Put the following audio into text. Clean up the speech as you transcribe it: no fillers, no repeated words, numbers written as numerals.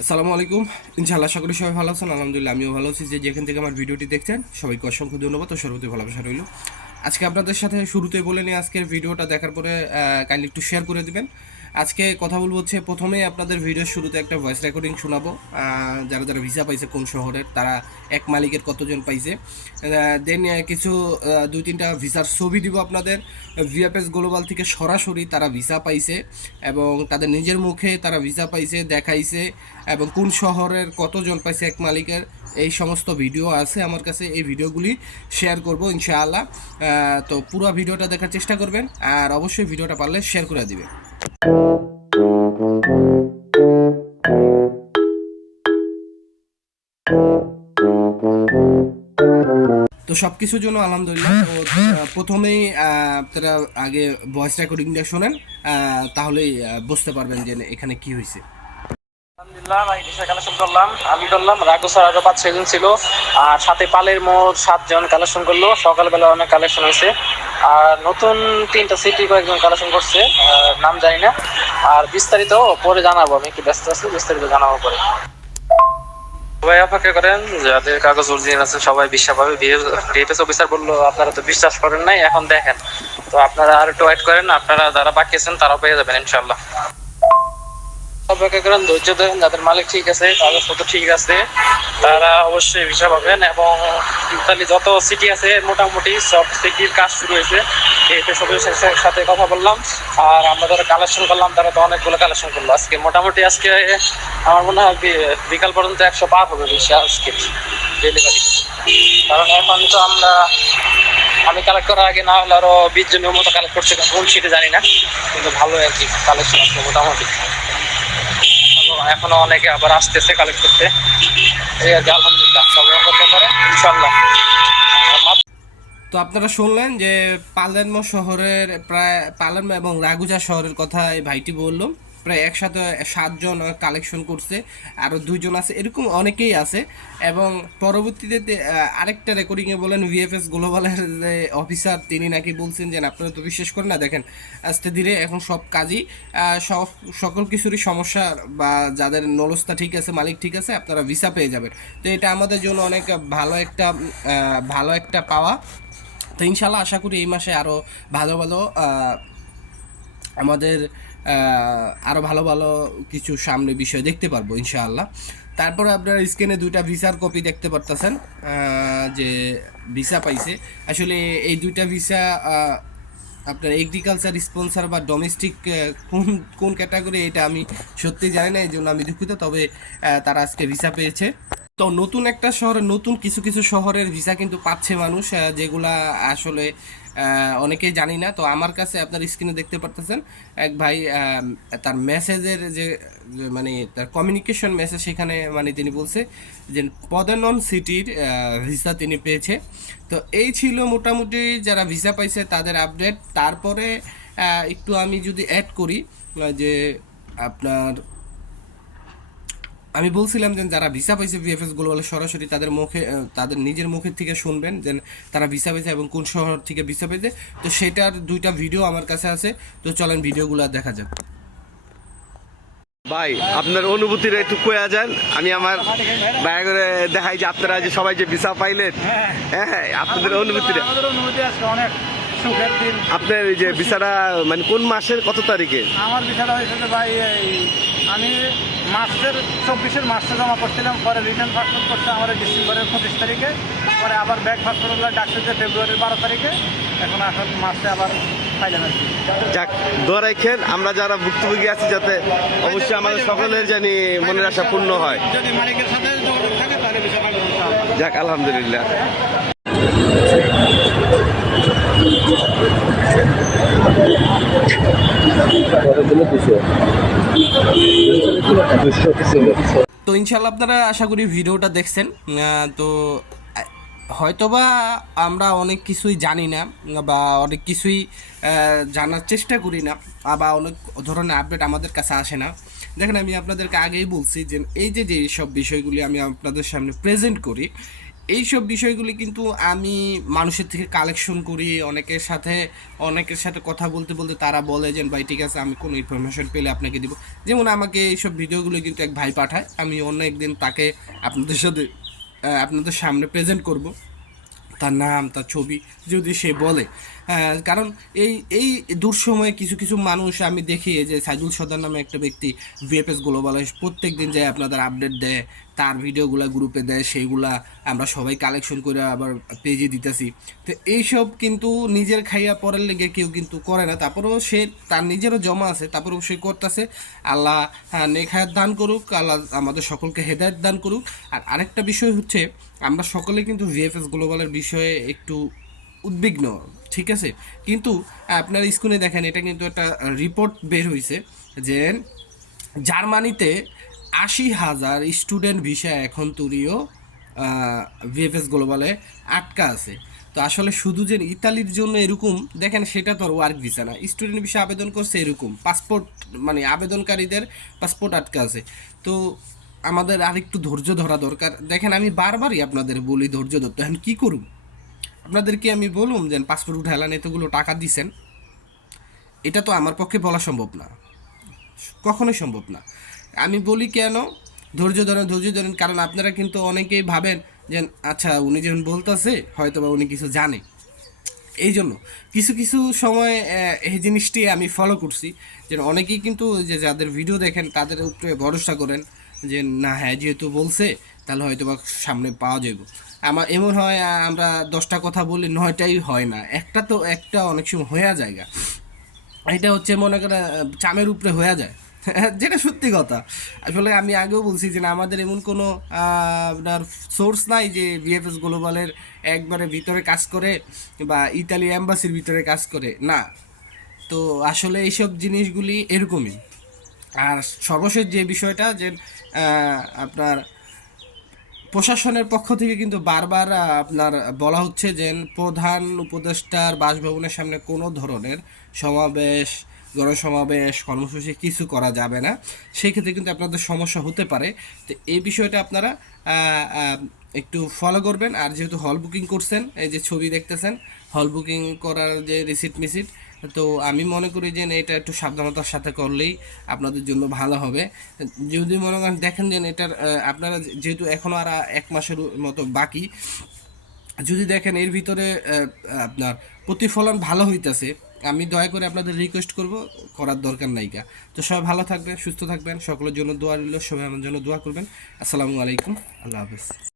আসসালামু আলাইকুম। ইনশাআল্লাহ আশা করি সবাই ভালো আছেন। আলহামদুলিল্লাহ আমিও ভালো আছি। যেখান থেকে আমার ভিডিওটি দেখছেন সবাইকে অসংখ্য ধন্যবাদ ও সর্বতি ভালোবাসা রইল। আজকে আপনাদের সাথে শুরুতেই বলে নিই, আজকের ভিডিওটা দেখার পরে কাইন্ডলি একটু শেয়ার করে দিবেন। আজকে কথা বলবো হচ্ছে, প্রথমেই আপনাদের ভিডিওর শুরুতে একটা ভয়েস রেকর্ডিং শোনাবো। যারা যারা ভিসা পাইছে কোন শহরের, তারা এক মালিকের কতজন পাইছে। দেন কিছু দুই তিনটা ভিসার ছবি দিব আপনাদের। ভিএফএস গ্লোবাল থেকে সরাসরি তারা ভিসা পাইছে এবং তাদের নিজের মুখে তারা ভিসা পাইছে দেখাইছে, এবং কোন শহরের কতজন পাইছে এক মালিকের, এই সমস্ত ভিডিও আছে আমার কাছে। এই ভিডিওগুলি শেয়ার করব ইনশাআল্লাহ। তো পুরো ভিডিওটা দেখার চেষ্টা করবেন, আর অবশ্যই ভিডিওটা পারলে শেয়ার করে দিবেন। তো সব কিছুর জন্য আলহামদুলিল্লাহ। তো প্রথমেই আপনারা আগে ভয়েস রেকর্ডিংটা শোনেন, তাহলেই বুঝতে পারবেন যে এখানে কি হয়েছে। আলহামদুলিল্লাহ ভাই, ভিসা কালেকশন করলাম। আমি করলাম, রাঘু স্যার আরো 5-6 জন ছিল, আর সাথে পালের মোট 7 জন কালেকশন করলো। সকালবেলা অনেক কালেকশন হয়েছে, আর নতুন 3টা সিটি কয়েকজন কালেকশন করছে, নাম জানি না। আর বিস্তারিত পরে জানাবো, আমি একটু ব্যস্ত আছি, বিস্তারিত জানাবো পরে। সবাই অপেক্ষা করেন, যাদের কাগজ অরিজিনাল আছে সবাই বিশ্বাস পাবে। বিএফএস অফিসার বললো আপনারা তো বিশ্বাস করেন নাই, এখন দেখেন। তো আপনারা আর একটু ওয়েট করেন, আপনারা যারা বাকি আছেন তারাও পেয়ে যাবেন ইনশাল্লাহ। অপেক্ষা করেন, ধৈর্য ধরেন। যাদের মালিক ঠিক আছে, কাগজপত্র ঠিক আছে, তারা অবশ্যই ভিসা পাবেন। এবং ইতালি যত সিটি আছে মোটামুটি সব সিটির কাজ শুরু হয়েছে। সবের সাথে কথা বললাম, আর আমরা যারা কালেকশন করলাম তারা তো অনেকগুলো কালেকশন করলো। আজকে মোটামুটি আজকে আমার মনে হয় বিকাল পর্যন্ত 100 পার হবে ভিসা আজকে ডেলিভারি। কারণ এখন তো আমি কালেক্ট করার আগে না হলে আরো 20 জনের মতো কালেক্ট করছে, কোন সিটে জানি না, কিন্তু ভালো আর কি কালেকশন আছে মোটামুটি। এখনো অনেকে আবার আসতেছে কালেক্ট করতে, এই আর কি। আলহামদুলিল্লাহ, সবাই অপেক্ষা করে ইনশাল্লাহ। তো আপনারা শুনলেন যে পালেরমো শহরের প্রায় পালেরমো এবং রাগুজা শহরের কথা এই ভাইটি বলল। প্রায় একসাথে 7 জন কালেকশন করছে, আরও 2 জন আছে, এরকম অনেকেই আছে। এবং পরবর্তীতে আরেকটা রেকর্ডিংয়ে বলেন ভিএফএস গ্লোবালের যে অফিসার, তিনি নাকি বলছেন যে আপনারা তো বিশ্বাস করেন না, দেখেন আস্তে ধীরে এখন সব কাজই সব সকল কিছুরই সমস্যা, বা যাদের নলস্তা ঠিক আছে, মালিক ঠিক আছে, আপনারা ভিসা পেয়ে যাবেন। তো এটা আমাদের জন্য অনেক ভালো একটা পাওয়া। তো ইনশাল্লাহ আশা করি এই মাসে আরও ভালো ভালো আমাদের আরও ভালো ভালো কিছু সামনে বিষয় দেখতে পারবো ইনশাআল্লাহ। তারপরে আপনারা স্ক্রিনে 2টা ভিসার কপি দেখতে পারতেছেন, যে ভিসা পাইছে। আসলে এই 2টা ভিসা আপনার এগ্রিকালচার স্পন্সর বা ডোমেস্টিক কোন কোন ক্যাটাগরি, এটা আমি সত্যি জানি না, এই জন্য আমি দুঃখিত। তবে তারা আজকে ভিসা পেয়েছে। তো নতুন একটা শহরে নতুন কিছু কিছু শহরের ভিসা কিন্তু পাচ্ছে মানুষ, যেগুলা আসলে অনেকেই জানি না। তো আমার কাছে আপনার স্ক্রিনে দেখতে পারতেছেন এক ভাই, তার মেসেজের মানে তার কমিউনিকেশন মেসেজ, সেখানে মানে তিনি বলছে যে পদানন সিটির ভিসা তিনি পেয়েছে। তো এই ছিল মোটামুটি যারা ভিসা পাইছে তাদের আপডেট। তারপরে একটু আমি যদি অ্যাড করি, যে আপনার আমি বলছিলাম যে যারা ভিসা পাইছে ভিএফএস গ্লোবালে সরাসরি তাদের মুখে, তাদের নিজের মুখের থেকে শুনবেন যে তারা ভিসা পেয়েছে এবং কোন শহর থেকে ভিসা পেয়েছে। তো সেটার 2টা ভিডিও আমার কাছে আছে, তো চলেন ভিডিওগুলো দেখা যাক। ভাই, আপনার অনুভূতিটা একটু কয়া যান। আমি আমার ভাই করে দেখাই যে আপনারা যে সবাই যে ভিসা পাইলেন, হ্যাঁ আপনাদের অনুভূতিটা। আমাদের অনুভূতি আজকে অনেক সুখের দিন। আপনার এই যে ভিসাটা মানে কোন মাসের কত তারিখে? আমার বিষয়টা হয়েছে যে ভাই, আমি মার্চের 24 মার্চে জমা করছিলাম, পরে রিটার্ন পাসপোর্ট করছে আমার ডিসেম্বরের 25 তারিখে, পরে আবার ব্যাক পাসপোর্ট ডাকছে যে ফেব্রুয়ারির 12 তারিখে। এখন মার্চে আবার পাইলাম আর কি। যাক, দোয়া রাখেন আমরা যারা ভুক্তভোগী আছি যাতে অবশ্যই আমাদের সকলের জানি মনের আশা পূর্ণ হয়। যদি মালিকের সাথে যোগাযোগ থাকে তাহলে বিষয় পাইলাম। যাক, আলহামদুলিল্লাহ। তো ইনশাল্লাহ আপনারা আশা করি ভিডিওটা দেখছেন। তো হয়তোবা আমরা অনেক কিছুই জানি না, বা অনেক কিছুই জানার চেষ্টা করি না, বা অনেক ধরনের আপডেট আমাদের কাছে আসে না। দেখেন, আমি আপনাদেরকে আগেই বলছি যে এই যে সব বিষয়গুলি আমি আপনাদের সামনে প্রেজেন্ট করি, এইসব বিষয়গুলি কিন্তু আমি মানুষের থেকে কালেকশন করি, অনেকের সাথে কথা বলতে বলতে তারা বলে যে ভাই ঠিক আছে আমি কোনো ইনফরমেশন পেলে আপনাকে দিব। যেমন আমাকে এইসব ভিডিওগুলো কিন্তু এক ভাই পাঠায়, আমি অন্য একদিন তাকে আপনাদের সামনে প্রেজেন্ট করব, তার নাম তার ছবি যদি সে বলে। কারণ এই দুঃসময়ে কিছু কিছু মানুষ আমি দেখি যে সাইদুল সর্দার নামে একটা ব্যক্তি ভিএফএস গ্লোবালে প্রত্যেক দিন যায় আপনাদের আপডেট দেয়, তার ভিডিওগুলা গ্রুপে দেয়, সেইগুলা আমরা সবাই কালেকশন করে আবার পেজে দিতেছি। তো এইসব কিন্তু নিজের খাইয়া পরের লেগে কেউ কিন্তু করে না, তারপরেও সে তার নিজেরও জমা আছে, তারপরেও সে করতেছে। আল্লাহ নেক হায়াত দান করুক, আল্লাহ আমাদের সকলকে হেদায়েত দান করুক। আর আরেকটা বিষয় হচ্ছে আমরা সকলে কিন্তু ভিএফএস গ্লোবালের বিষয়ে একটু উদ্বিগ্ন, ঠিক আছে? কিন্তু আপনার স্ক্রিনে দেখেন এটা কিন্তু একটা রিপোর্ট বের হয়েছে যে জার্মানিতে ৮০,০০০ স্টুডেন্ট ভিসা এখন তুরিও ভিএফএস গ্লোবালে আটকা আছে। তো আসলে শুধু যে ইতালির জন্য এরকম দেখেন সেটা তো আর ওয়ার্ক ভিসা না, স্টুডেন্ট ভিসা আবেদন করছে এরকম পাসপোর্ট মানে আবেদনকারীদের পাসপোর্ট আটকা আছে। তো আমাদের আরেকটু ধৈর্য ধরা দরকার। দেখেন আমি বারবারই আপনাদের বলি ধৈর্য ধরতে, এখন কী করুন? আপনাদেরকে আমি বলুম যে পাসপোর্ট উঠাইলেন, এতগুলো টাকা দিছেন, এটা তো আমার পক্ষে বলা সম্ভব না, কখনোই সম্ভব না। আমি বলি কেন ধৈর্য ধরেন, কারণ আপনারা কিন্তু অনেকেই ভাবেন যে আচ্ছা উনি যখন বলতেছে হয়তো বা উনি কিছু জানে। এই জন্য কিছু কিছু সময় এই জিনিসটি আমি ফলো করছি যে অনেকেই কিন্তু যে যাদের ভিডিও দেখেন তাদের উপরে ভরসা করেন যে না হ্যাঁ যেহেতু বলছে তাহলে হয়তো বা সামনে পাওয়া যাবে। আমার এমন হয় আমরা 10টা কথা বলি 9টাই হয় না, একটা অনেক সময় হয়ে যায়। এটা হচ্ছে মনে করেন চামের উপরে হয়ে যায় যেটা সত্যি কথা। আসলে আমি আগেও বলছি যে না আমাদের এমন কোনো আপনার সোর্স নাই যে ভিএফএস গ্লোবালের একবারে ভিতরে কাজ করে বা ইতালি অ্যাম্বাসির ভিতরে কাজ করে না। তো আসলে এইসব জিনিসগুলি এরকমই। আর সর্বশেষ যে বিষয়টা যে আপনার প্রশাসনের পক্ষ থেকে কিন্তু বারবার আপনার বলা হচ্ছে যে প্রধান উপদেষ্টার বাসভবনের সামনে কোনো ধরনের সমাবেশ, গণসমাবেশ, কর্মসূচি কিছু করা যাবে না। সেই ক্ষেত্রে কিন্তু আপনাদের সমস্যা হতে পারে। তো এই বিষয়টা আপনারা একটু ফলো করবেন। আর যেহেতু হল বুকিং করছেন, এই যে ছবি দেখতেছেন হল বুকিং করার যে রিসিট, তো আমি মনে করি যে এটা একটু সাবধানতার সাথে করলেই আপনাদের জন্য ভালো হবে। যদি মনে করেন দেখেন যে এটার আপনারা যেহেতু এখনও আর 1 মাসের মতো বাকি, যদি দেখেন এর ভিতরে আপনার প্রতিফলন ভালো হইতেছে, আমি দয়া করে আপনাদের রিকোয়েস্ট করব করার দরকার নাইকা। তো সবাই ভালো থাকবেন, সুস্থ থাকবেন, সকলের জন্য দোয়া রইল, সবাই আমার জন্য দোয়া করবেন। আসসালামু আলাইকুম, আল্লাহ হাফেজ।